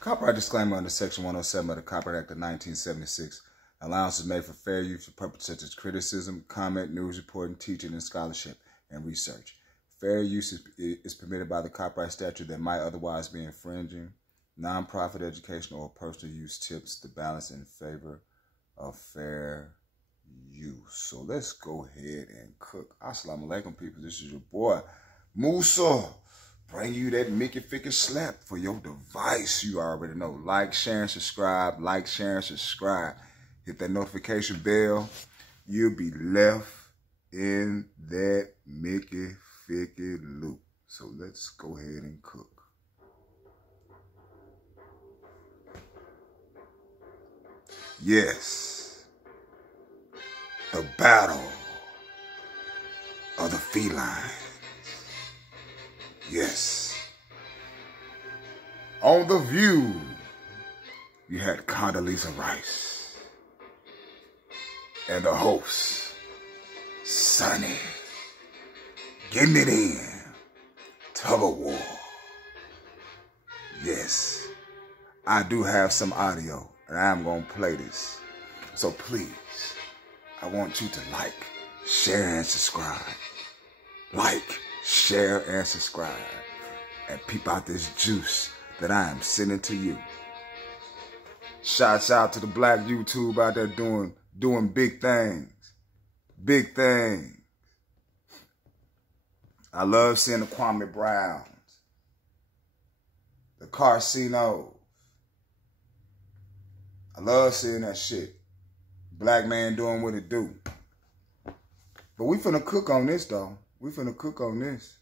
Copyright disclaimer under Section 107 of the Copyright Act of 1976. Allowance is made for fair use for purposes such as criticism, comment, news reporting, teaching, and scholarship and research. Fair use is permitted by the copyright statute that might otherwise be infringing. Non-profit educational or personal use tips the balance in favor of fair use. So let's go ahead and cook. Assalamu alaikum, people. This is your boy, Musa. Bring you that Mickey Ficky slap for your device. You already know. Like, share, and subscribe. Like, share, and subscribe. Hit that notification bell. You'll be left in that Mickey Ficky loop. So let's go ahead and cook. Yes. The battle of the felines. Yes. On The View, you had Condoleezza Rice and the host, Sonny, getting it in, tug of war. Yes, I do have some audio, and I'm going to play this. So please, I want you to like, share, and subscribe. Like, share, and subscribe. And peep out this juice that I am sending to you. Shouts out to the black YouTube out there doing big things. Big things. I love seeing the Kwame Browns. The Carcinos. I love seeing that shit. Black man doing what it do. But we finna cook on this, though. We finna cook on this.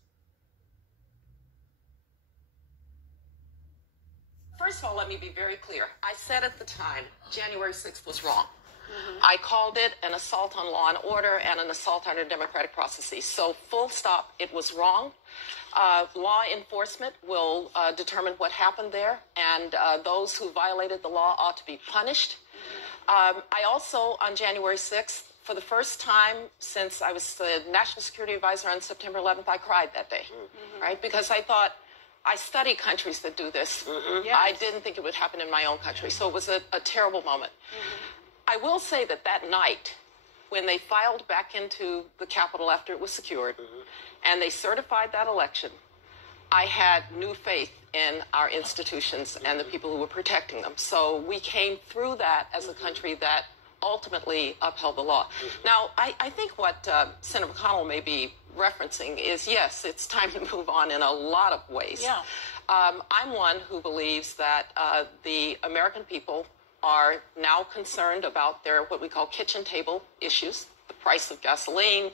First of all, let me be very clear. I said at the time, January 6th was wrong. I called it an assault on law and order and an assault on our democratic processes. So full stop, it was wrong. Law enforcement will determine what happened there, and those who violated the law ought to be punished. I also, on January 6th, for the first time since I was the National Security Advisor on September 11th, I cried that day, right? Because I thought, I study countries that do this. Yes. I didn't think it would happen in my own country, so it was a terrible moment. I will say that that night, when they filed back into the Capitol after it was secured, and they certified that election, I had new faith in our institutions and the people who were protecting them. So we came through that as a country that ultimately upheld the law. Now, I think what Senator McConnell may be referencing is, yes, it's time to move on in a lot of ways. Yeah. I'm one who believes that the American people are now concerned about their what we call kitchen table issues, the price of gasoline,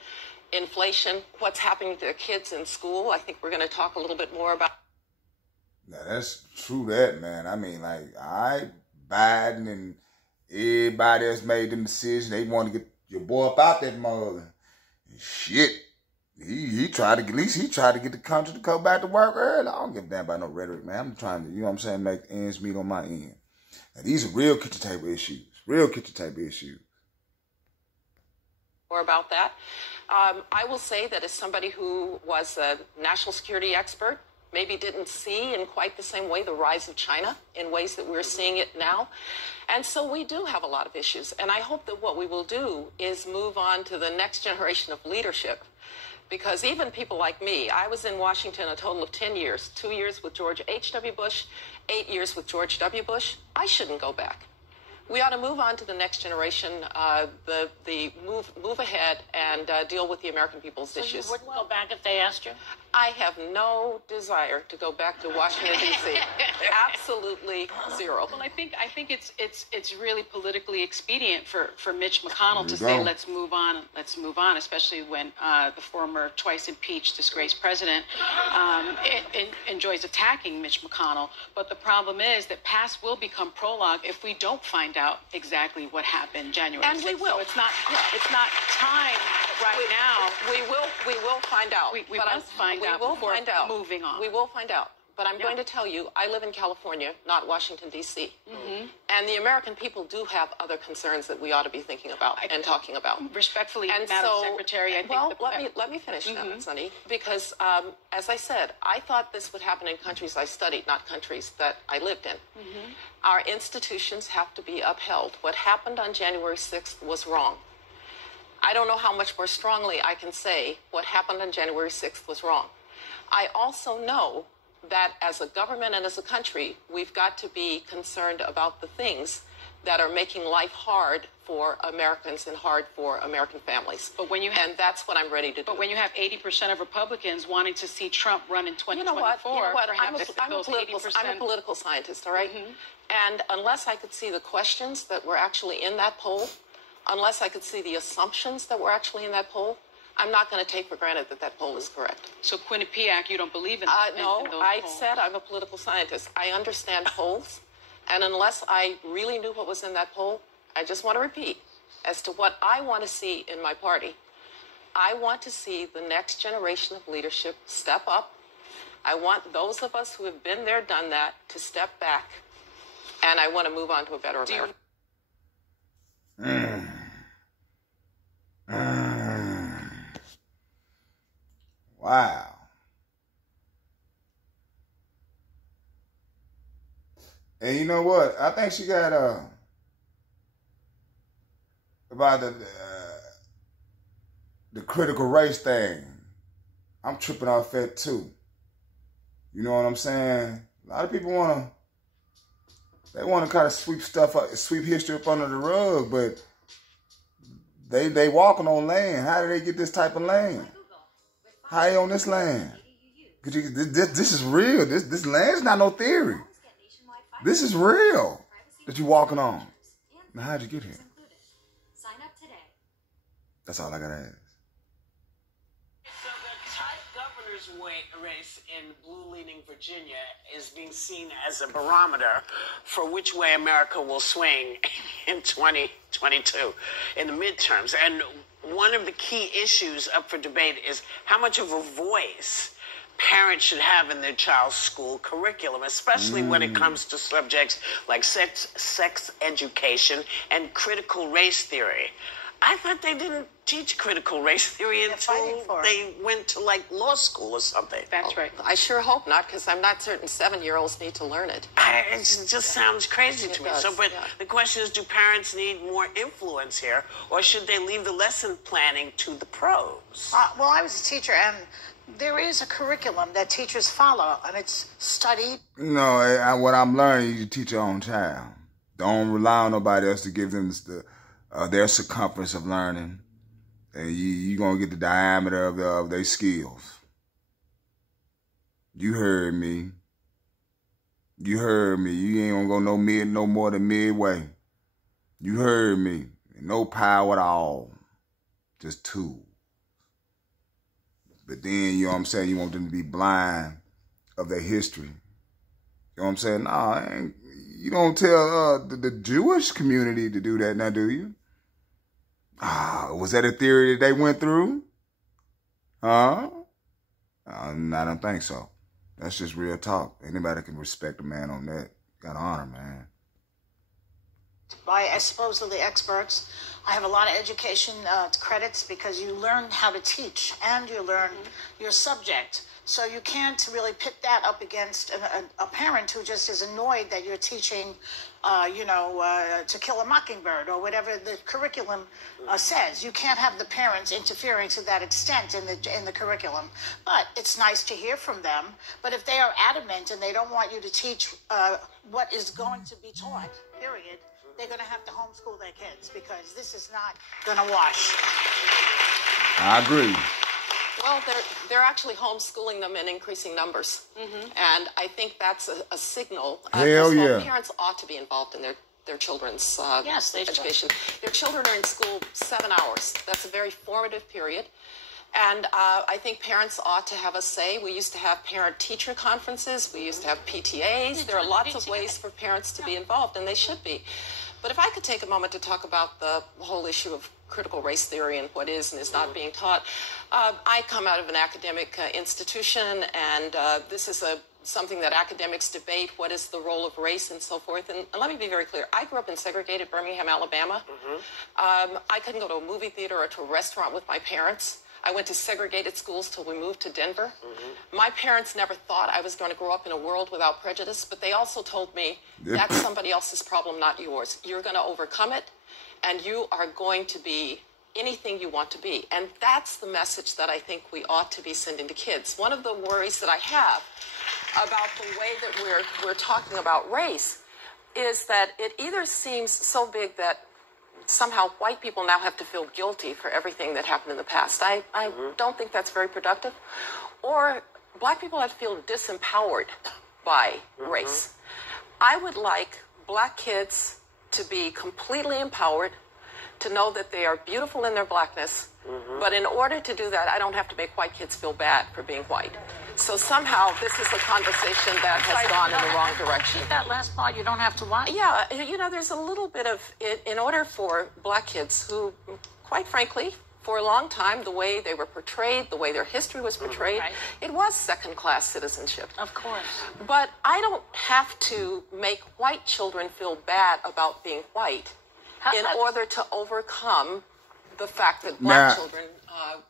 inflation, what's happening to their kids in school. I think we're going to talk a little bit more about. Now, that's true that, man. I mean, like, Biden and everybody else made them decisions. They want to get your boy up out that mother. Shit. He tried to, at least he tried to get the country to come back to work early. I don't give a damn about no rhetoric, man. I'm trying to, you know what I'm saying, make ends meet on my end. Now, these are real kitchen table issues. Real kitchen table issues. More about that. I will say that as somebody who was a national security expert, maybe didn't see in quite the same way the rise of China in ways that we're seeing it now. And so we do have a lot of issues. And I hope that what we will do is move on to the next generation of leadership. Because even people like me, I was in Washington a total of 10 years, 2 years with George H.W. Bush, 8 years with George W. Bush. I shouldn't go back. We ought to move on to the next generation, move ahead and deal with the American people's issues. You wouldn't go back if they asked you? I have no desire to go back to Washington, D.C. Absolutely zero. Well, I think it's really politically expedient for Mitch McConnell to say, let's move on, especially when the former twice impeached, disgraced president enjoys attacking Mitch McConnell. But the problem is that past will become prologue if we don't find out exactly what happened January 6th. And we will. So it's not time now. We will find out. We must find out before moving on. We will find out. But I'm going to tell you, I live in California, not Washington, D.C. And the American people do have other concerns that we ought to be thinking about and talking about. Respectfully, And Madam so, Secretary, I think... well, let me finish now, Sonny, because as I said, I thought this would happen in countries I studied, not countries that I lived in. Our institutions have to be upheld. What happened on January 6th was wrong. I don't know how much more strongly I can say what happened on January 6th was wrong. I also know that as a government and as a country, we've got to be concerned about the things that are making life hard for Americans and hard for American families. But when you have, and that's what I'm ready to do. But when you have 80% of Republicans wanting to see Trump run in 2024, you know what? I'm a political scientist, all right? And unless I could see the questions that were actually in that poll, unless I could see the assumptions that were actually in that poll, I'm not going to take for granted that that poll is correct. So Quinnipiac, you don't believe in no, in those I polls. said I'm a political scientist. I understand polls. And unless I really knew what was in that poll, I just want to repeat, as to what I want to see in my party, I want to see the next generation of leadership step up. I want those of us who have been there, done that, to step back. And I want to move on to a better America. Wow. And you know what? I think she got about the critical race thing. I'm tripping off that too. You know what I'm saying? A lot of people want to kind of sweep history up under the rug, but they walking on land. How do they get this type of land? How they on this land? This is real. This land's not no theory. This is real that you're walking on. Now, how'd you get here? That's all I gotta ask. So the tight governor's race in blue-leaning Virginia is being seen as a barometer for which way America will swing in 2022 in the midterms. And one of the key issues up for debate is how much of a voice parents should have in their child's school curriculum, especially when it comes to subjects like sex education and critical race theory. I thought they didn't teach critical race theory until they went to like law school or something. That's right. I sure hope not, because I'm not certain 7-year-olds need to learn it. It just sounds crazy to me. Does, But the question is, do parents need more influence here, or should they leave the lesson planning to the pros? Well, I was a teacher, and there is a curriculum that teachers follow, and it's studied. No, what I'm learning, you teach your own child. Don't rely on nobody else to give them their circumference of learning. And you're going to get the diameter of their skills. You heard me. You heard me. You ain't going to go no more than midway. You heard me. No power at all. Just tools. But then, you know what I'm saying, you want them to be blind of their history. You know what I'm saying? Nah, you don't tell the Jewish community to do that now, do you? Was that a theory that they went through? Huh? I don't think so. That's just real talk. Anybody can respect a man on that. Gotta honor, man. By supposedly experts. I have a lot of education credits because you learn how to teach and you learn your subject. So you can't really pit that up against a parent who just is annoyed that you're teaching, To Kill a Mockingbird or whatever the curriculum says. You can't have the parents interfering to that extent in the curriculum. But it's nice to hear from them. But if they are adamant and they don't want you to teach what is going to be taught, period, they're going to have to homeschool their kids because this is not going to wash. I agree. Well, they're actually homeschooling them in increasing numbers. And I think that's a signal. Hell yeah. Parents ought to be involved in their children's yes, they education. Should. Their children are in school 7 hours. That's a very formative period. And I think parents ought to have a say. We used to have parent-teacher conferences. We used to have PTAs. There are lots of ways for parents to be involved, and they should be. But if I could take a moment to talk about the whole issue of critical race theory and what is and is not being taught. I come out of an academic institution, and this is something that academics debate, what is the role of race and so forth. And let me be very clear. I grew up in segregated Birmingham, Alabama. I couldn't go to a movie theater or to a restaurant with my parents. I went to segregated schools till we moved to Denver. My parents never thought I was going to grow up in a world without prejudice, but they also told me that's somebody else's problem, not yours. You're going to overcome it, and you are going to be anything you want to be. And that's the message that I think we ought to be sending to kids. One of the worries that I have about the way that we're talking about race is that it either seems so big that somehow white people now have to feel guilty for everything that happened in the past. I don't think that's very productive. Or black people have to feel disempowered by race. I would like black kids to be completely empowered, to know that they are beautiful in their blackness. But in order to do that, I don't have to make white kids feel bad for being white. So somehow this is a conversation that has gone in the wrong direction. That last part, you don't have to watch. Yeah, you know, there's a little bit of it in order for black kids who, quite frankly, for a long time, the way they were portrayed, the way their history was portrayed, it was second-class citizenship. Of course. But I don't have to make white children feel bad about being white in order to overcome the fact that black children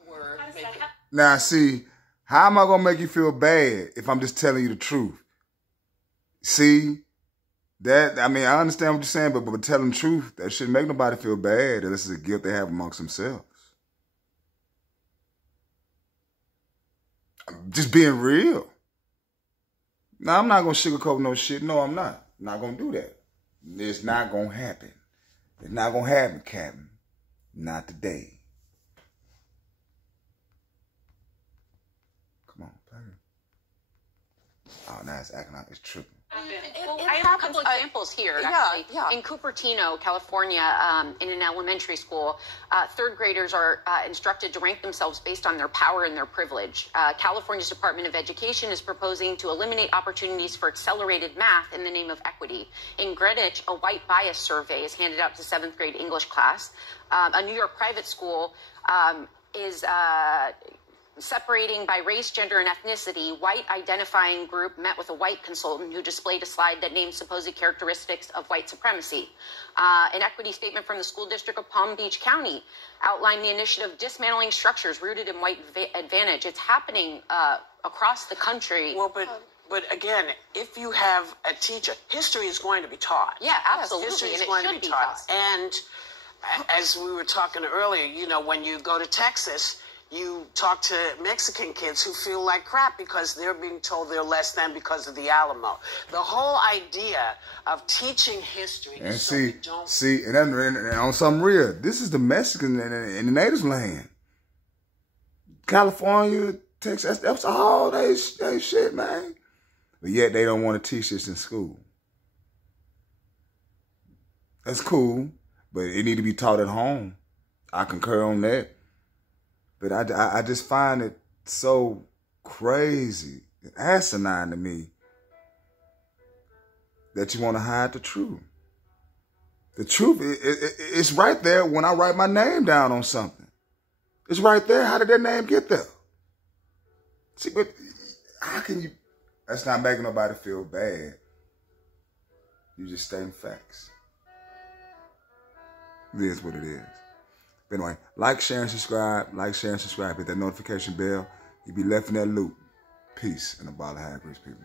were making... Now, see, how am I going to make you feel bad if I'm just telling you the truth? See, that, I mean, I understand what you're saying, but telling the truth, that shouldn't make nobody feel bad. This is a guilt they have amongst themselves. Just being real. Now, I'm not going to sugarcoat no shit. No, I'm not. I'm not going to do that. It's not going to happen. It's not going to happen, Captain. Not today. Come on, play it. Oh, now it's acting like it's tripping. I have a couple examples here, actually. In Cupertino, California, in an elementary school, third graders are instructed to rank themselves based on their power and their privilege. California's Department of Education is proposing to eliminate opportunities for accelerated math in the name of equity. In Greenwich, a white bias survey is handed out to 7th grade English class. A New York private school is separating by race, gender, and ethnicity. White identifying group met with a white consultant who displayed a slide that named supposed characteristics of white supremacy. An equity statement from the school district of Palm Beach County outlined the initiative dismantling structures rooted in white advantage. It's happening across the country. Well, but again, if you have a teacher, history is going to be taught. Yeah, absolutely. History is and going it to should be be taught. And as we were talking earlier, you know, when you go to Texas, you talk to Mexican kids who feel like crap because they're being told they're less than because of the Alamo. The whole idea of teaching history and is so we don't... and on something real, this is the Mexican and the natives' land. California, Texas, that's all they shit, man. But yet they don't want to teach this in school. That's cool, but it need to be taught at home. I concur on that. But I just find it so crazy, asinine to me, that you want to hide the truth. The truth, it's right there when I write my name down on something. It's right there. How did that name get there? See, but how can you... That's not making nobody feel bad. You just stating facts. It is what it is. But anyway, like, share, and subscribe. Like, share, and subscribe. Hit that notification bell. You'll be left in that loop. Peace and a ball of high grease, people.